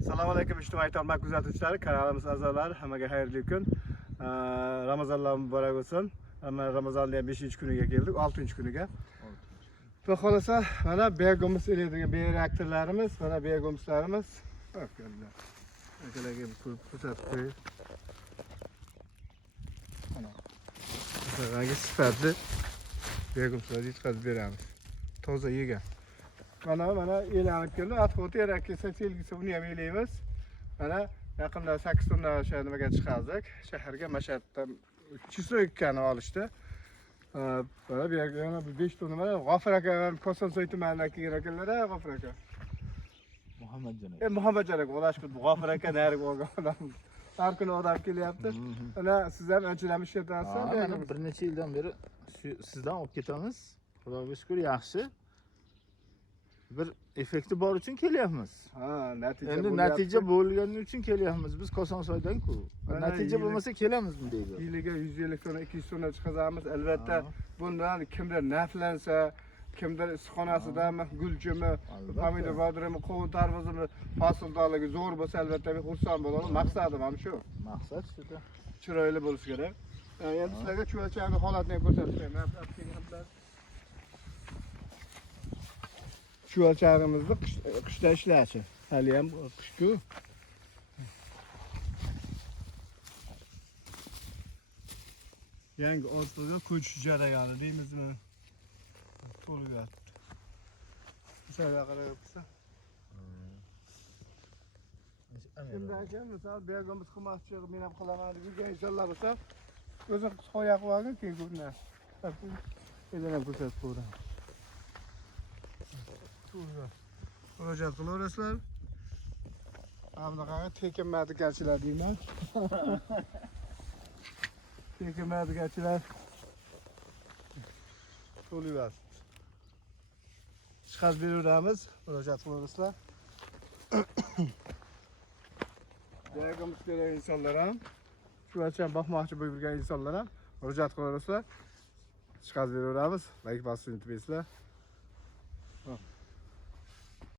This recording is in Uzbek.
Assalomu alaykum ijtimoiy tarmoq kuzatuvchilari, kanalimiz a'zolari, hammaga xayrli kun. Ramazonlar muborak bo'lsin. Ramazonning 5-kuniga keldik, 6-kuniga. Va xolasa, mana Begomuz eladigan reaktorlarimiz, mana Begomuzlarimiz. Akalarga ko'rsatib qo'ying. Mana. Sizlarga sifatli Begomuzlarni yetkazib beramiz. Toza yegan. Mana elanib keldi. Atxoti kerak kelsa, kelgisi uni ham elaymiz. Mana yaqinda 8 tonna o'sha nimaga chiqardik. Shaharga Mashhaddan Chisloykkani olishdi. Mana bu yerga yana 5 tonna mana G'ofir aka Kosonsoy tumanidan kelgan akalar, G'ofir aka. Muhammadjon aka. Muhammadjon aka, o'lashib G'ofir aka nari bo'lgan odam. Har kuni odam kelyapti. Mana siz ham anchadan ishlatasiz. Mana bir necha yildan beri sizdan olib ketamiz. Xudoga shukr, yaxshi. Bir effekti bor uchun kelyapmiz. Natija Endi natija bo'lgani uchun kelyapmiz. Biz Kosonsoydan-ku. Natija bo'lmasa kelamizmi deydi. Yiliga 150 tonna, 200 tonna chiqazamiz. Albatta bundan kimdir naflansa, kimdir issiqxonasidami, gulchimi, pomidor bodrimi, qovun tarvuzimi hosildorligi zo'r bo'lsa, albatta men xursand bo'laman. Maqsadim ham shu. Maqsad shuda. Chiroyli bo'lishi kerak. Endi sizlarga chuvalchani holatini ko'rsatib beraman. Chuvalchanimizni qishda ishlashi. Hali ham qishku. Yangi ortiga ko'chish jarayoni deymizmi? To'lib yotibdi. O'shaga qarab tursa. Endi aka, misol Begomuz qilmoqchi, men ham qilaman degan insonlar bo'lsa, o'zim qo'ya qilib olgin, keyin ko'rnar. Endi ham ko'rsatib qo'yaman. Murojaat qilaverasizlar. Bunaqa tekinmadigachilar deyman. Tekinmadigachilar to'layapti. Chiqarib beraveramiz, murojaat qilaverasizlar. Begomuz kerak insonlar ham, shularcha boqmoqchi bo'lgan insonlar ham murojaat qilaverasizlar. Chiqarib beraveramiz. Like bosishni unutmaysizlar.